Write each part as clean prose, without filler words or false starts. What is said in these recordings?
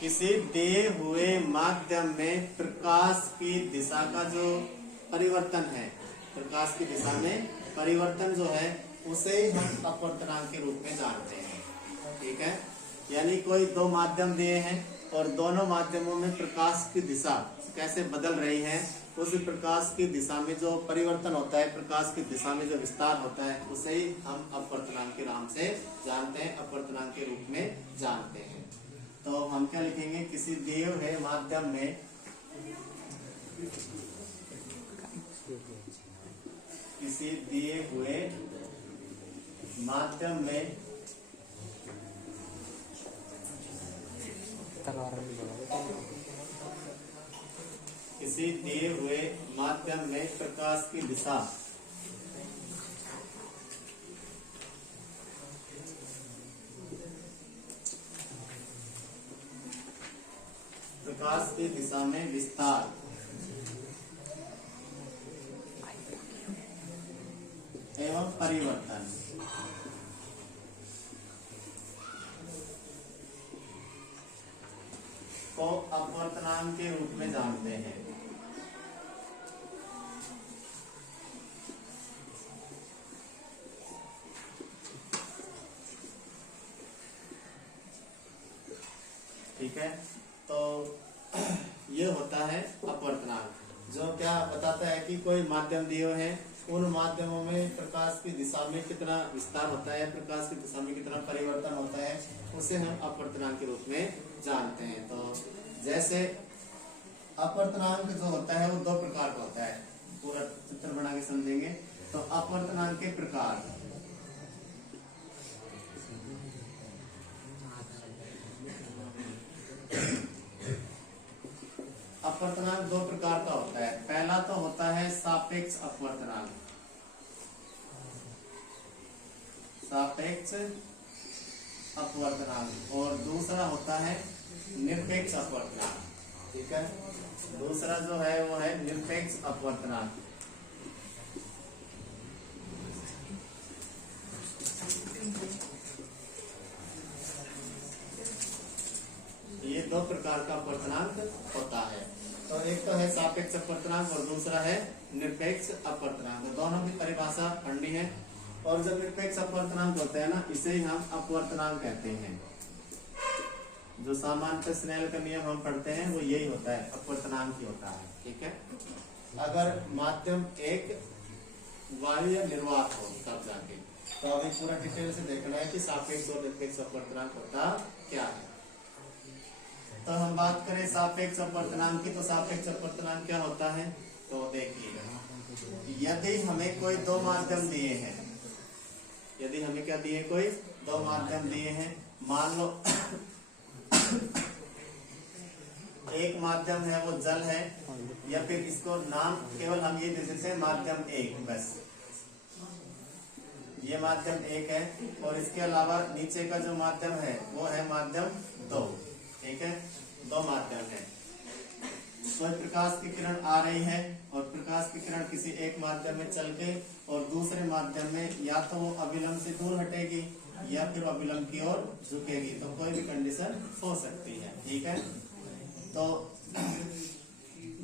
किसी दिए हुए माध्यम में प्रकाश की दिशा का जो परिवर्तन है, प्रकाश की दिशा में परिवर्तन जो है उसे हम अपवर्तनांक के रूप में जानते हैं। ठीक है, यानी कोई दो माध्यम दिए हैं और दोनों माध्यमों में प्रकाश की दिशा कैसे बदल रही है, उस प्रकाश की दिशा में जो परिवर्तन होता है, प्रकाश की दिशा में जो विस्तार होता है, उसे ही हम अपवर्तनांक के नाम से जानते हैं, अपवर्तनांक के रूप में जानते हैं। तो हम क्या लिखेंगे, किसी दिए हुए माध्यम में किसी दिए हुए माध्यम में किसी दिए हुए माध्यम में प्रकाश की दिशा में विस्तार एवं परिवर्तन को अपवर्तनांक के रूप में जानते हैं। ठीक है, तो ये होता है अपवर्तनांक, जो क्या बताता है कि कोई माध्यम दिए हुए हैं, उन माध्यमों में प्रकाश की दिशा में कितना विस्तार होता है, प्रकाश की दिशा में कितना परिवर्तन होता है, उसे हम अपवर्तनांक के रूप में जानते हैं। तो जैसे अपवर्तनांक जो होता है वो दो प्रकार का होता है, पूरा चित्र बना के समझेंगे। तो अपवर्तनांक के प्रकार, अपवर्तनांक दो प्रकार का होता है। पहला तो होता है सापेक्ष अपवर्तनांक, सापेक्ष अपवर्तनांक, और दूसरा होता है निरपेक्ष अपवर्तनांक। ठीक है, दूसरा जो है वो है निरपेक्ष अपवर्तनांक। ये दो प्रकार का अपवर्तनांक होता है। तो एक तो है सापेक्ष अपवर्तनांक और दूसरा है निरपेक्ष अपवर्तनांक। दोनों की परिभाषा पढ़नी है। और जब निरपेक्ष अपवर्तनांक होता है ना, इसे ही हम अपवर्तनांक कहते हैं। जो सामान्यतः स्नेल का नियम हम पढ़ते हैं वो यही होता है, अपवर्तनांक ही होता है। ठीक है, अगर माध्यम एक वायु या निर्वात हो तब जाके, तो अभी पूरा डिटेल से देखना है कि सापेक्ष और निरपेक्ष अपवर्तनांक होता क्या है। तो हम बात करें सापेक्ष अपवर्तनांक की, तो सापेक्ष अपवर्तनांक क्या होता है, तो देखिए, यदि हमें कोई दो माध्यम दिए हैं, यदि हमें क्या दिए, कोई दो माध्यम दिए हैं, मान लो एक माध्यम है वो जल है, या फिर इसको नाम केवल हम ये दे देते हैं माध्यम एक, बस ये माध्यम एक है, और इसके अलावा नीचे का जो माध्यम है वो है माध्यम दो। ठीक है, दो माध्यम है। कोई प्रकाश की किरण आ रही है और प्रकाश की किरण किसी एक माध्यम में चल के और दूसरे माध्यम में या तो वो अविलंब से दूर हटेगी या फिर अविलंब की ओर झुकेगी, तो कोई भी कंडीशन हो सकती है। ठीक है, तो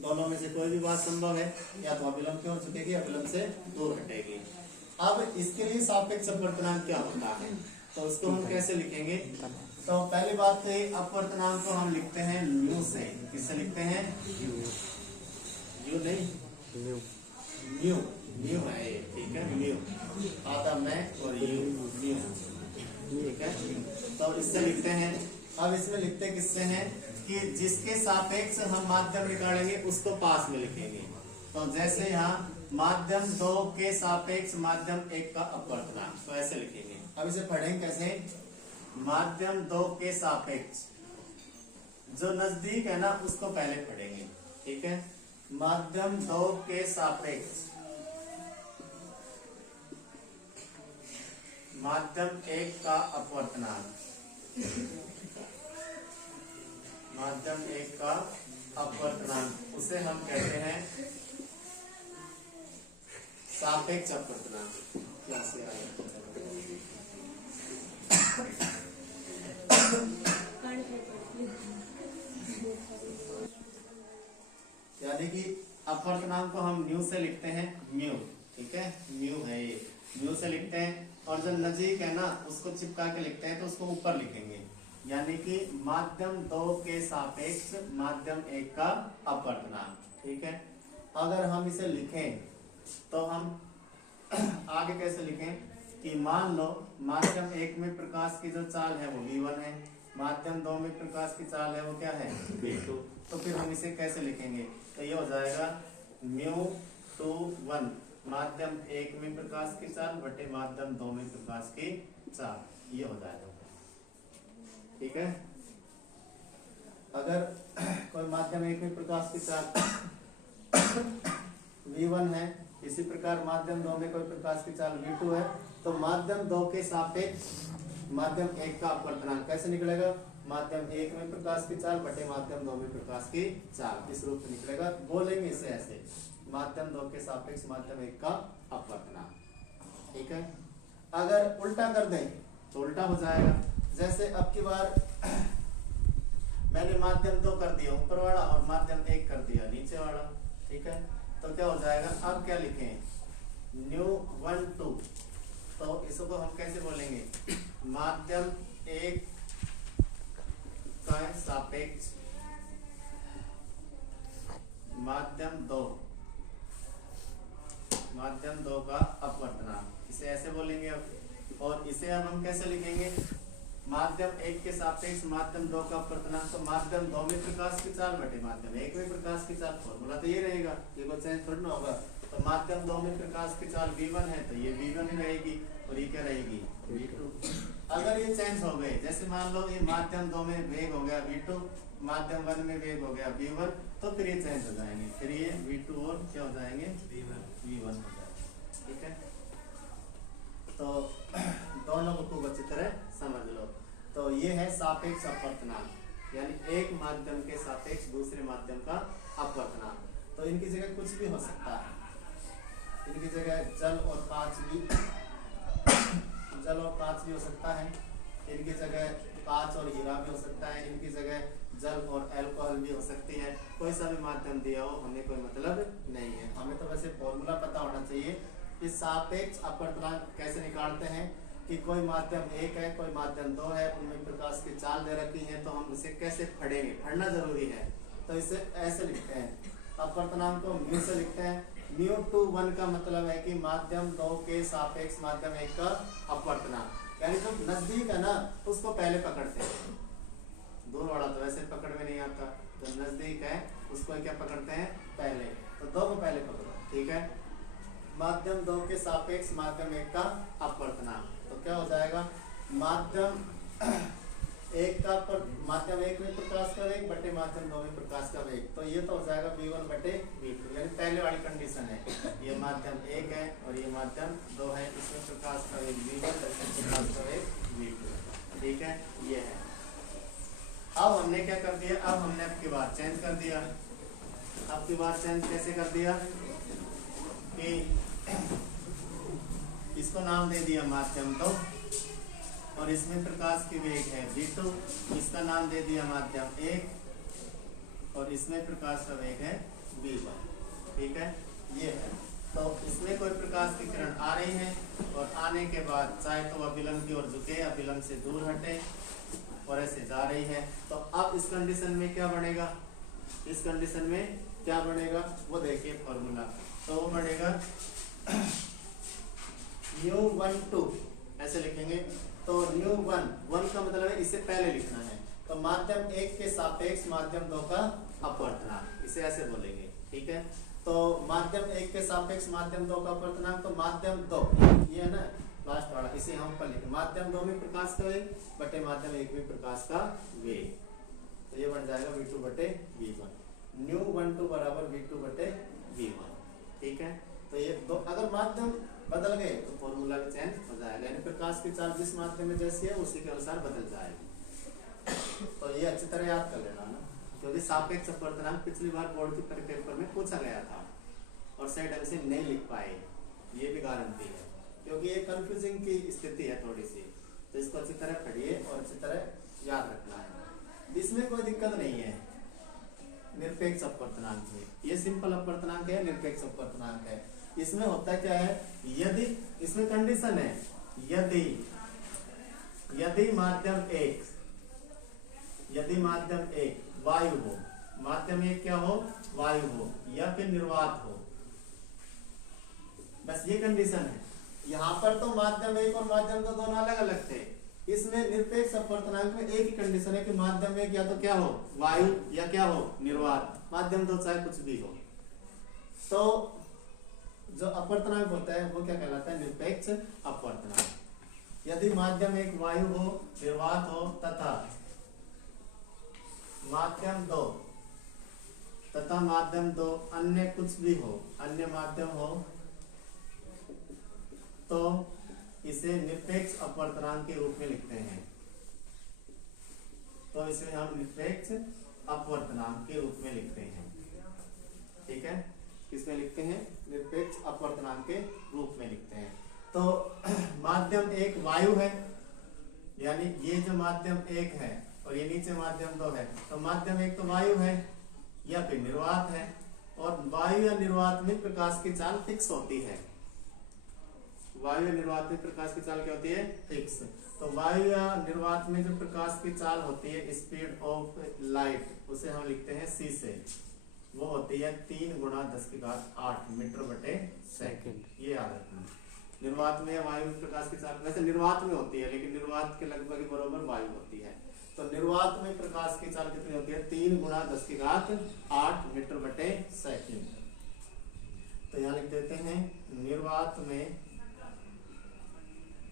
दोनों में से कोई भी बात संभव है, या तो अविलंब की ओर झुकेगी या अविलंब से दूर हटेगी। अब इसके लिए सापेक्ष अपवर्तनांक क्या होता है, तो उसको हम कैसे लिखेंगे। तो पहली बात तो अपवर्तनांक को हम लिखते हैं म्यू से। किससे लिखते हैं, यू नहीं, म्यू, म्यू है ये। ठीक है, म्यू आधा मैं और यू, म्यू। ठीक है, तो इससे लिखते हैं। अब इसमें लिखते किससे हैं कि जिसके सापेक्ष हम माध्यम निकालेंगे उसको पास में लिखेंगे। तो जैसे यहाँ माध्यम दो के सापेक्ष माध्यम एक का अपवर्तनांक, तो ऐसे लिखेंगे। अब इसे पढ़ेंगे कैसे, माध्यम दो के सापेक्ष, जो नजदीक है ना उसको पहले पढ़ेंगे। ठीक है, माध्यम दो के सापेक्ष माध्यम एक का अपवर्तनांक, माध्यम एक का अपवर्तनांक, उसे हम कहते हैं सापेक्ष अपवर्तनांक। क्या से आया, अपवर्तनांक को हम म्यू से लिखते हैं, म्यू, ठीक है, म्यू है ये, म्यू से लिखते हैं। और जो नजीक है ना उसको चिपका के लिखते हैं तो उसको ऊपर लिखेंगे, यानी कि माध्यम 2 के सापेक्ष माध्यम 1 का अपवर्तनांक, ठीक है। अगर हम इसे लिखें तो हम आगे कैसे लिखें कि मान लो माध्यम 1 में प्रकाश की जो चाल है वो v1 है, माध्यम 2 में प्रकाश की चाल है वो क्या है v2। तो फिर हम इसे कैसे लिखेंगे, तो ये हो जाएगा μ2 1 माध्यम 1 में प्रकाश की चाल बटे माध्यम 2 में प्रकाश की चाल, ये हो जाएगा, ठीक है। अगर कोई माध्यम 1 में प्रकाश की चाल v1 है, इसी प्रकार माध्यम 2 में कोई प्रकाश की चाल v2 है, तो माध्यम 2 के सापेक्ष माध्यम 1 का अपवर्तनांक कैसे निकलेगा, माध्यम 1 में प्रकाश की चाल बटे माध्यम 2 में प्रकाश की चाल, इस रूप में निकलेगा। बोलेंगे इसे ऐसे, माध्यम 2 के सापेक्ष माध्यम 1 का अपवर्तनांक, ठीक है। अगर उल्टा कर दें तो उल्टा हो जाएगा। जैसे अब की बार मैंने माध्यम 2 कर दिया ऊपर वाला और माध्यम 1 कर दिया नीचे वाला, ठीक है। तो क्या हो जाएगा, अब क्या लिखें, μ1 2, तो इसको हम कैसे बोलेंगे, माध्यम 1 का सापेक्ष माध्यम 2 का अपवर्तनांक, इसे ऐसे बोलेंगे अब। और इसे अब हम कैसे लिखेंगे, माध्यम 1 के सापेक्ष माध्यम 2 का अपवर्तनांक, तो माध्यम 2 में प्रकाश की चाल बटे माध्यम 1 में प्रकाश की चाल, फॉर्मूला तो ये रहेगा, ये कोई चेंज थोड़ा ना होगा। तो माध्यम 2 में प्रकाश की चाल v1 है तो ये v1 ही रहेगी और ये क्या रहेगी v2। अगर ये चेंज हो गए, जैसे मान लो ये माध्यम 2 में वेग हो गया v2, माध्यम 1 में वेग हो गया v1, तो फिर ये चेंज हो जाएंगे, फिर ये v2 और क्या हो जाएंगे v1 हो जाएगा, ठीक है। तो दोनों को खूब अच्छी तरह समझ लो। तो ये है सापेक्ष अपवर्तनांक, यानी एक माध्यम के सापेक्ष दूसरे माध्यम का अपवर्तनांक। तो इनकी जगह कुछ भी हो सकता है, इनकी जगह जल और कांच भी हो सकता है, इनकी जगह कांच और हीरा भी हो सकता है, इनकी जगह जल और अल्कोहल भी हो सकती है। कोई सा भी माध्यम दिया हो हमें कोई मतलब नहीं है, हमें तो वैसे फॉर्मूला पता होना चाहिए कि सापेक्ष अपवर्तनांक कैसे निकालते हैं, कि कोई माध्यम 1 है कोई माध्यम 2 है, उनमें प्रकाश की चाल दे रखी है, तो हम इसे कैसे पढ़ेंगे, पढ़ना जरूरी है। तो इसे ऐसे लिखते हैं, अपवर्तनांक को म्यू से लिखते हैं। μ2 1 का मतलब है कि माध्यम 2 के सापेक्ष माध्यम 1 का अपवर्तनांक, यानी जो नजदीक है ना उसको पहले पकड़ते हैं, दूर वाला तो वैसे पकड़ में नहीं आता, जो नजदीक है उसको क्या पकड़ते हैं पहले, तो 2 को पहले पकड़ो, ठीक है। माध्यम 2 के सापेक्ष माध्यम 1 का अपवर्तनांक, तो क्या हो जाएगा, माध्यम 1 का माध्यम 1 में प्रकाश का वेग बटे माध्यम 2 में प्रकाश का वेग, तो ये तो हो जाएगा v1 बटे v2, यानी पहले वाली कंडीशन है, ये माध्यम 1 है और ये माध्यम 2 है, इसमें प्रकाश का वेग v1 इसमें प्रकाश का वेग v2, ठीक है, ये है। अब हमने क्या कर दिया, अब हमने अब की बार चेंज कर दिया। अब की बार चेंज कैसे कर दिया कि इसको नाम दे दिया माध्यम 2 और इसमें प्रकाश की वेग है v2, इसका नाम दे दिया माध्यम 1 और इसमें प्रकाश का वेग है v1, ठीक है, ये है। तो इसमें कोई प्रकाश की किरण आ रही है और आने के बाद चाहे तो अभिलंब की ओर झुके, अभिलंब से दूर हटे और ऐसे जा रही है। तो अब इस कंडीशन में क्या बनेगा, इस कंडीशन में क्या बनेगा वो देखिए फॉर्मूला, तो वो बनेगा μ1 2 ऐसे लिखेंगे। तो μ1 का मतलब है इसे पहले लिखना है, तो माध्यम 1 के सापेक्ष माध्यम 2 का अपवर्तनांक, इसे ऐसे बोलेंगे, ठीक है। तो माध्यम 1 के सापेक्ष माध्यम 2 का अपवर्तनांक, तो माध्यम 2 ये है ना लास्ट वाला, इसे हम पर लिखें, माध्यम 2 में प्रकाश का वेग बटे माध्यम 1 में प्रकाश का वेग, तो ये बन जाएगा v2 बटे v1, μ12 बराबर v2 बटे v1, ठीक है। तो ये दो अगर माध्यम बदल गए तो फॉर्मूला भी चेंज हो जाएगा, यानी प्रकाश की चाल जिस माध्यम में जैसी है उसी के अनुसार बदल जाएगी। तो ये अच्छी तरह याद कर लेना ना, क्योंकि सापेक्ष अपवर्तनांक पिछली बार बोर्ड के पेपर में पूछा गया था और सही ढंग से नहीं लिख पाए, ये भी गारंटी है, क्योंकि ये कंफ्यूजिंग की स्थिति है थोड़ी सी, तो इसको अच्छी तरह पढ़िए और अच्छी तरह याद रखना है, इसमें कोई दिक्कत नहीं है। निरपेक्ष अपवर्तनांक है। ये सिंपल अपवर्तनांक है, निरपेक्ष अपवर्तनांक है। इसमें होता क्या है, यदि इसमें कंडीशन है, यदि माध्यम एक वायु हो, माध्यम एक क्या हो, वायु हो या फिर निर्वात हो, बस ये कंडीशन है। यहाँ पर तो माध्यम एक और माध्यम दो दोनों अलग अलग थे। इसमें निरपेक्ष अपवर्तनांक में एक ही कंडीशन है कि माध्यम एक या तो क्या हो, वायु या क्या हो, निर्वात। माध्यम दो चाहे कुछ भी हो। तो जो अपवर्तनांक होता है वो क्या कहलाता है, निरपेक्ष अपवर्तनांक। यदि माध्यम एक वायु हो, निर्वात हो तथा माध्यम दो अन्य कुछ भी हो, अन्य माध्यम हो, तो इसे निरपेक्ष अपवर्तनांक के रूप में लिखते हैं। तो इसे हम निरपेक्ष अपवर्तनांक के रूप में लिखते हैं। ठीक है, किसमें लिखते हैं, निरपेक्ष अपवर्तनांक के रूप में लिखते हैं। तो माध्यम एक वायु है, यानी ये जो माध्यम एक है और ये नीचे माध्यम दो है, तो माध्यम एक तो वायु है या फिर निर्वात है, और वायु या निर्वात में प्रकाश की चाल फिक्स होती है। वायु या निर्वात में प्रकाश की चाल क्या होती है, फिक्स। तो वायु या निर्वात में जो प्रकाश की चाल होती है, स्पीड ऑफ लाइट, उसे हम लिखते हैं c से। वो होती है 3 × 10⁸ मीटर बटे सेकंड। ये याद रखना। निर्वात में वायु में प्रकाश की चाल वैसे निर्वात में होती है, लेकिन निर्वात के लगभग बराबर वायु होती है। तो निर्वात में प्रकाश की चाल कितनी होती है, 3 × 10⁸ मीटर बटे सेकंड। तो यहाँ लिख देते हैं निर्वात में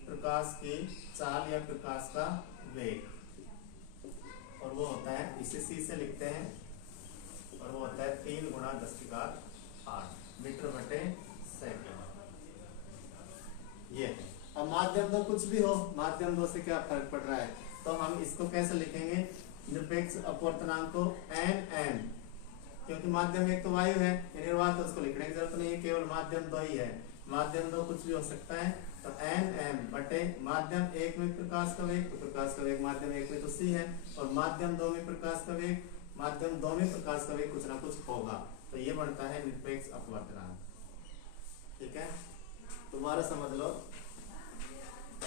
प्रकाश की चाल या प्रकाश का वेग, और वो होता है, इसे c से लिखते हैं, और वो होता है 3 × 10⁸ मीटर बटे सेकंड। ये है। अब माध्यम दो कुछ भी हो, माध्यम दो से क्या फर्क पड़ रहा है, तो हम इसको कैसे लिखेंगे, निरपेक्ष अपवर्तनांक को n, क्योंकि माध्यम एक तो वायु है, निर्वात, तो उसको लिखने की जरूरत नहीं है, केवल माध्यम दो ही है। माध्यम दो कुछ भी हो सकता है, तो n बटे माध्यम एक में प्रकाश का वेग, तो प्रकाश का वेग माध्यम एक में तो c है, और माध्यम दो में प्रकाश का वेग, माध्यम दो में प्रकाश का वेग कुछ ना कुछ होगा। तो ये बनता है निरपेक्ष अपवर्तनांक। ठीक है, दोबारा समझ लो।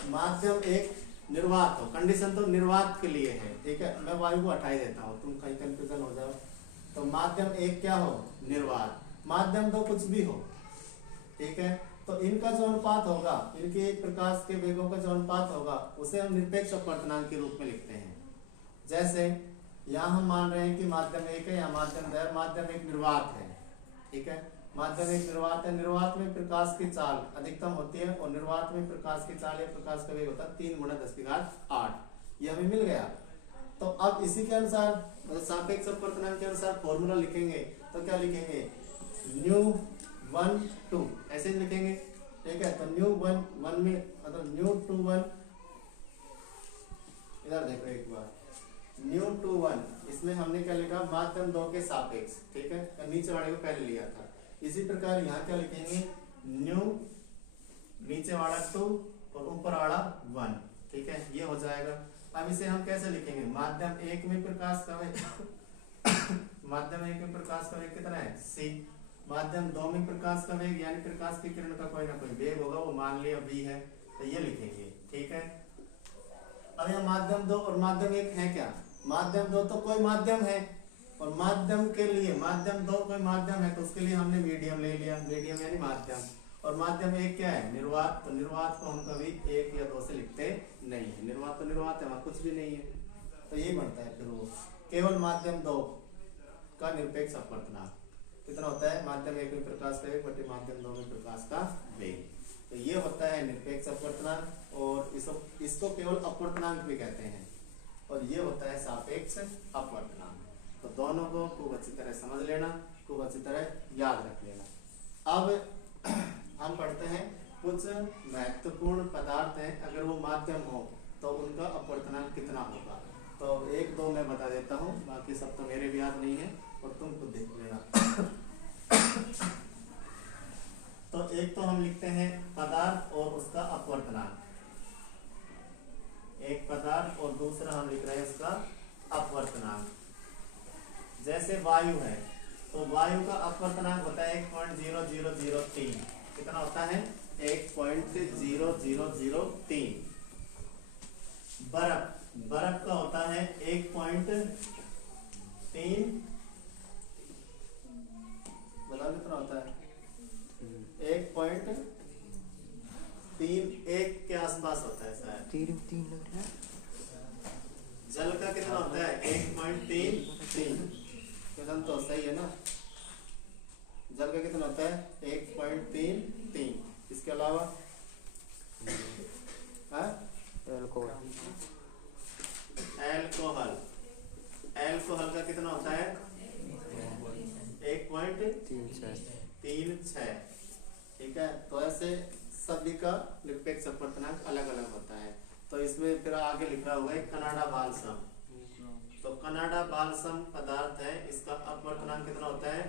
माध्यम एक निर्वात हो, कंडीशन तो निर्वात के लिए है। ठीक है, मैं वायु को हटा ही देता हूँ, तुम कहीं कंफ्यूजन हो जाओ। तो माध्यम एक क्या हो, निर्वात। माध्यम दो कुछ भी हो। ठीक है, तो इनका जो अनुपात होगा, इनके प्रकाश के वेगों का जो अनुपात होगा, उसे हम निरपेक्ष अपवर्तनांक के रूप में लिखते हैं। जैसे यहाँ हम मान रहे हैं कि माध्यम एक है या माध्यम दो है, माध्यम एक निर्वात है। ठीक है, माध्यम एक निर्वात है, निर्वात में प्रकाश की चाल अधिकतम होती है, और निर्वात में प्रकाश की चाल या प्रकाश का वेग होता है 3 × 10⁸। ये हमें मिल गया। तो अब इसी के अनुसार, मतलब सापेक्ष अपवर्तनांक के अनुसार फॉर्मूला लिखेंगे, तो क्या लिखेंगे, ν1 2 ऐसे ही लिखेंगे। ठीक है, तो ν1 में मतलब ν21, इधर देखो एक बार, ν21 इसमें हमने क्या लिखा, माध्यम दो के सापेक्ष। ठीक है, तो नीचे वाले को पहले लिया था। इसी प्रकार यहाँ क्या लिखेंगे, न्यू नीचे वाला 2 और ऊपर वाला 1। ठीक है, ये हो जाएगा। अब इसे हम कैसे लिखेंगे, माध्यम एक में प्रकाश का वेग माध्यम एक में प्रकाश का वेग कितना है, c। माध्यम दो में प्रकाश का वेग, यानी प्रकाश की किरण का कोई ना कोई वेग होगा, वो मान लिया v है, तो ये लिखेंगे। ठीक है, अब यहाँ माध्यम दो और माध्यम एक है क्या, माध्यम दो तो कोई माध्यम है, और माध्यम के लिए माध्यम दो कोई माध्यम है, तो उसके लिए हमने मीडियम ले लिया, मीडियम यानी माध्यम। और माध्यम एक क्या है, निर्वात। तो निर्वात को हम कभी 1 या 2 से लिखते नहीं है, निर्वात तो निर्वात है, वहां कुछ भी नहीं है। तो ये बनता है फिर वो केवल माध्यम दो का निरपेक्ष अपवर्तनांक कितना होता है, माध्यम एक में प्रकाश का वेग बटे माध्यम दो में प्रकाश का वेग। तो ये होता है निरपेक्ष अपवर्तनांक, और इसको केवल अपवर्तनांक भी कहते हैं, और ये होता है सापेक्ष अपवर्तनांक। तो दोनों को खूब अच्छी तरह समझ लेना, खूब अच्छी तरह याद रख लेना। अब हम पढ़ते हैं कुछ महत्वपूर्ण पदार्थ हैं, अगर वो माध्यम हो तो उनका अपवर्तनांक कितना होगा। तो 1-2 मैं बता देता हूँ, बाकी सब तो मेरे भी याद नहीं है, और तुम खुद देख लेना। तो एक तो हम लिखते हैं पदार्थ और उसका अपवर्तनांक, एक पदार्थ, और दूसरा हम लिख रहे हैं उसका अपवर्तनांक। जैसे वायु है तो वायु का अपवर्तनांक होता है 1.0003। कितना होता है? 1.0003। बर्फ का होता है 1.3। बताओ कितना होता है? 1.31 के आसपास होता है शायद। 3 लग रहा है। जल का कितना होता है? 1.33। कितना तो सही है ना? जल का कितना होता है? 1.33। इसके अलावा एल्कोहल का कितना होता है? 1.36। ठीक है, तो ऐसे सभी का निरपेक्ष अपवर्तनांक अलग अलग होता है। तो इसमें फिर आगे लिखा हुआ है कनाडा बालसम। तो कनाडा बालसम पदार्थ है, इसका अपवर्तनांक कितना होता है?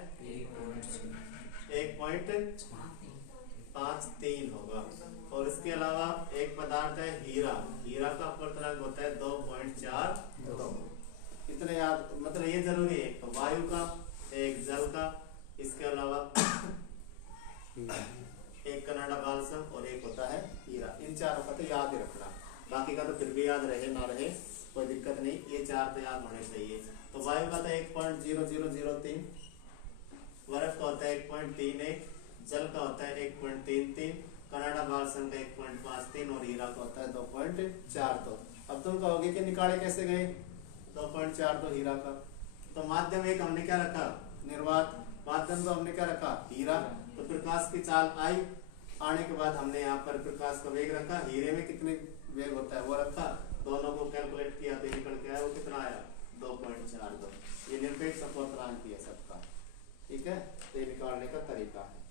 1.53 होगा। और इसके अलावा एक पदार्थ है हीरा। हीरा का अपवर्तनांक होता है 2.42। इतने याद, मतलब ये जरूरी है, तो वायु का, एक जल का, इसके अलावा एक कनाडा बालसम और एक होता है हीरा। इन चारों का तो याद ही रखना, बाकी का तो फिर भी याद रहे ना रहे कोई दिक्कत नहीं, ये चार तो याद होने चाहिए। तो वायु का था 1.0003, बर्फ का होता है 1.31, जल का होता है 1.33, कनाडा बालसम का 1.53 और हीरा का होता है 2.42। अब तुम कहोगे कि निकाले कैसे गए 2.42 हीरा का? तो माध्यम एक हमने क्या रखा? निर्वात। माध्यम को हमने क्या रखा? हीरा। तो प्रकाश की चाल आई, आने के बाद हमने यहाँ पर प्रकाश का वेग रखा, हीरे में कितने वेग होता है वो रखा, दोनों को कैलकुलेट किया तो निकल के आया वो कितना आया? 2.42। ये निरपेक्ष अपवर्तनांक है सबका। ठीक है, तो ये निकालने का तरीका है।